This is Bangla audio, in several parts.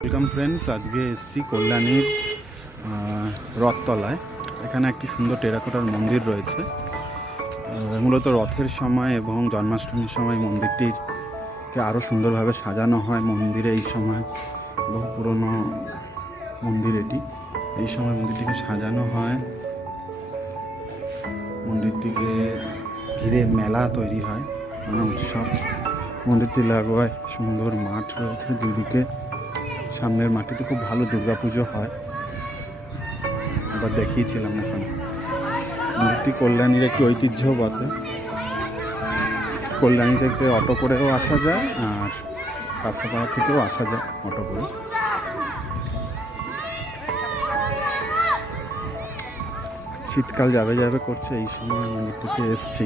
ওয়েলকাম ফ্রেন্ডস আজকে এসছি কল্যাণীর রথতলায়। এখানে একটি সুন্দর টেরাকোটার মন্দির রয়েছে। মূলত রথের সময় এবং জন্মাষ্টমীর সময় মন্দিরটিকে আরও সুন্দরভাবে সাজানো হয় মন্দিরে এই সময়, বহু পুরনো মন্দির এটি। এই সময় মন্দিরটিকে সাজানো হয়। মন্দিরটিকে ঘিরে মেলা তৈরি হয় মানে উৎসব। মন্দিরটি লাগোয়ায় সুন্দর মাঠ রয়েছে দুদিকে সামনের মাটিতে খুব ভালো দুর্গাপুজো হয়। আবার দেখিয়েছিলাম এখানে। মন্দিরটি কল্যাণীর একটি ঐতিহ্য বটে কল্যাণী থেকে অটো করেও আসা যায় আর কাঁচাপাড়া থেকেও আসা যায় অটো করে। শীতকাল যাবে যাবে করছে, এই সময় মন্দিরটিতে এসছি।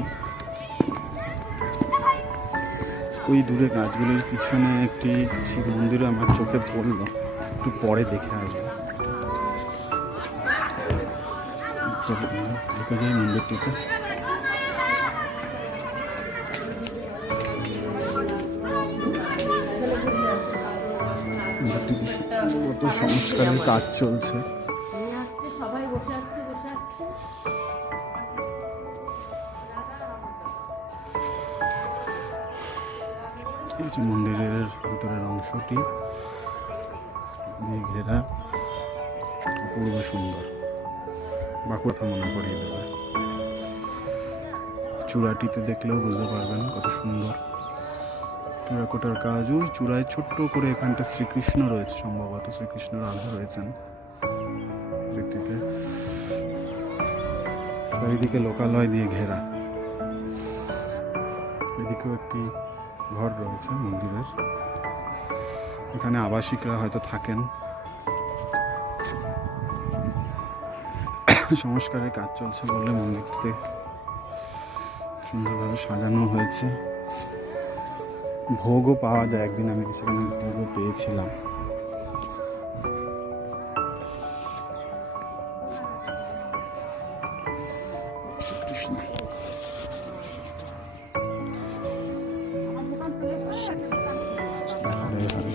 ওই দূরে গাছগুলির পিছনে একটি শিব মন্দিরও আমার চোখে পড়ল। একটু পরে দেখে আসব। মন্দিরটিতে কত সংস্কারের কাজ চলছে। যে মন্দিরের ভিতরের অংশটি। দিয়ে ঘেরা অপূর্ব সুন্দর। বা কথা মনে পড়িয়ে দেবে। চূড়াটিতে দেখলেও বুঝতে পারবেন কত সুন্দর। টেরাকোটার কাজ ওই চূড়ায় ছোট্ট করে এখানটা শ্রীকৃষ্ণ রয়েছে, সম্ভবত শ্রীকৃষ্ণ রাধা রয়েছেন। দিকটিতে চারিদিকে লোকালয় দিয়ে ঘেরা। এদিকেও একটি ঘর রয়েছে, মন্দিরের। এখানে আবাসিকরা হয়তো থাকেন। সংস্কারের কাজ চলছে বলে মন্দিরটিতে সুন্দরভাবে সাজানো হয়েছে। ভোগও পাওয়া যায়, একদিন আমি সেখানে ভোগও পেয়েছিলাম। হরে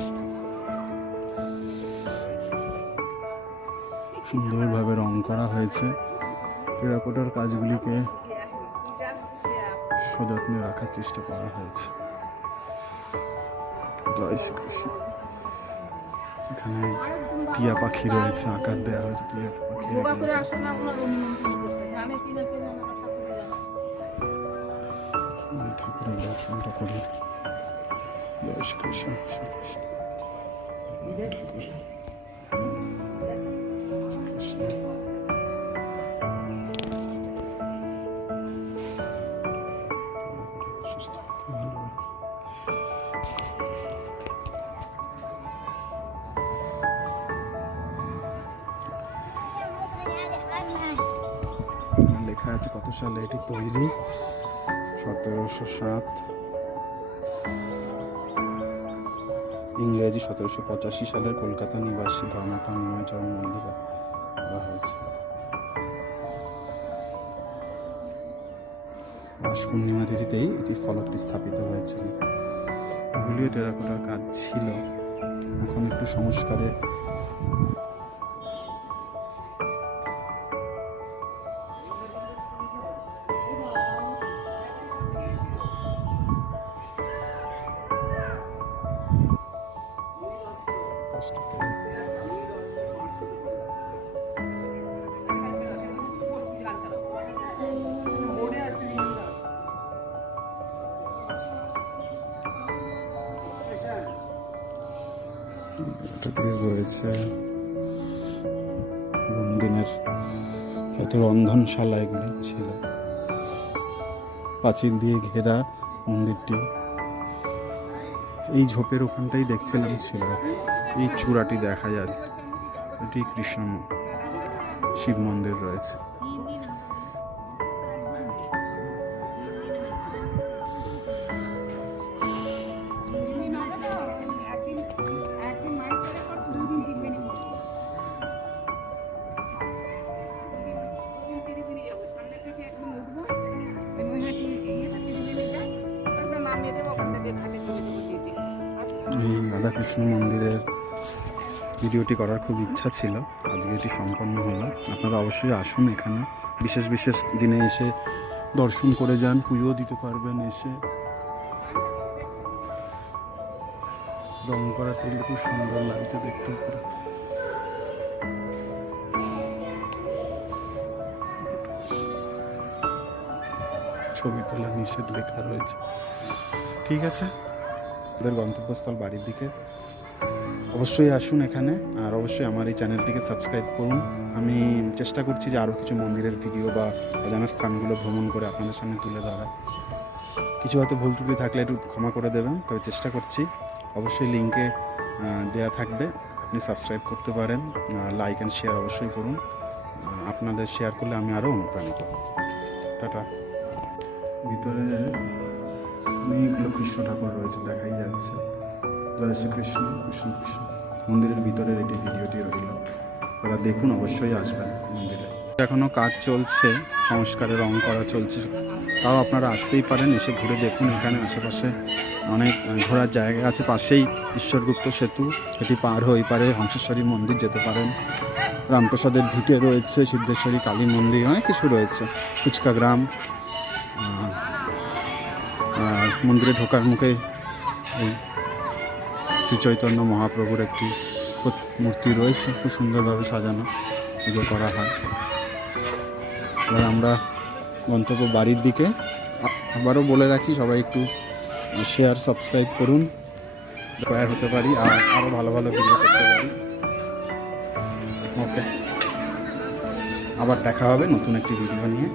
সুন্দরভাবে রং করা হয়েছে। টেরাকোটার কাজগুলিকে সযত্নে রাখার চেষ্টা করা হয়েছে। জয় শ্রীকৃষ্ণ। এখানে টিয়া পাখি রয়েছে আকার দেওয়া হয়েছে টিয়া পাখি ঠাকুরের দর্শনটা করি। শ্রীকৃষ্ণ কৃষ্ণ লেখা আছে কত সালে এটি তৈরি? সতেরোশো সাত। ইংরেজি সতেরোশো পঁচাশি সালের কলকাতা নিবাসী ধর্মপাল নিমাচরণ মল্লিকা করা হয়েছে। মাস পূর্ণিমা তিথিতেই এটি ফলকটি স্থাপিত হয়েছিল। এগুলিও টেরাকোটার কাজ ছিল। এখন একটু সংস্কারে রয়েছে। দিনের হয়তো রন্ধনশালা এগুলি ছিল। পাঁচিল দিয়ে ঘেরা মন্দিরটি। এই ঝোপের ওখানটাই দেখছিলাম ছিল। এই চূড়াটি দেখা যায়। এটি কৃষ্ণ শিব মন্দির রয়েছে। রাধাকৃষ্ণ মন্দিরের ভিডিওটি করার খুব ইচ্ছা ছিল। আজকে এটি সম্পন্ন হলো। আপনারা অবশ্যই আসুন এখানে। বিশেষ বিশেষ দিনে এসে দর্শন করে যান পুজো দিতে পারবেন এসে। রং করা তেল খুব সুন্দর লাগছে দেখতে ছবি তোলা নিষেধ লেখা রয়েছে। ঠিক আছে? ওদের গন্তব্যস্থল বাড়ির দিকে। অবশ্যই আসুন এখানে, আর অবশ্যই আমার এই চ্যানেলটিকে সাবস্ক্রাইব করুন। আমি চেষ্টা করছি যে আরও কিছু মন্দিরের ভিডিও বা অজানা স্থানগুলো ভ্রমণ করে আপনাদের সামনে তুলে ধরা কিছু হয়তো ভুল ত্রুটি থাকলে একটু ক্ষমা করে দেবেন, তবে চেষ্টা করছি। অবশ্যই লিঙ্কে দেয়া থাকবে, আপনি সাবস্ক্রাইব করতে পারেন লাইক অ্যান্ড শেয়ার অবশ্যই করুন। আপনাদের শেয়ার করলে আমি আরও অনুপ্রাণিত টাটা। ভিতরে অনেকগুলো কৃষ্ণ ঠাকুর রয়েছে, দেখাই যাচ্ছে। জয় শ্রীকৃষ্ণ, কৃষ্ণ কৃষ্ণ। মন্দিরের ভিতরের এটি ভিডিওটি রইল। ওরা দেখুন, অবশ্যই আসবেন মন্দিরে। এখনও কাজ চলছে, সংস্কারের রং করা চলছে। তাও আপনারা আসতেই পারেন, এসে ঘুরে দেখুন এখানে আশেপাশে অনেক ঘোরার জায়গা আছে। পাশেই ঈশ্বরগুপ্ত সেতু এটি পার হয়ে পারে হংসেশ্বরী মন্দির যেতে পারেন। রামপ্রসাদের ভিটে রয়েছে, সিদ্ধেশ্বরী কালী মন্দির, অনেক কিছু রয়েছে। ফুচকা গ্রাম মন্দিরে ঢোকার মুখে এই শ্রী চৈতন্য মহাপ্রভুর একটি মূর্তি রয়েছে। খুব সুন্দরভাবে সাজানো, পুজো করা হয়। এবার আমরা গন্তব্য বাড়ির দিকে আবারও বলে রাখি, সবাই একটু শেয়ার সাবস্ক্রাইব করুন। স্কোয়ার হতে পারি আর আরও ভালো ভালো ভিডিও করতে পারি। ওকে আবার দেখা হবে নতুন একটি ভিডিও নিয়ে।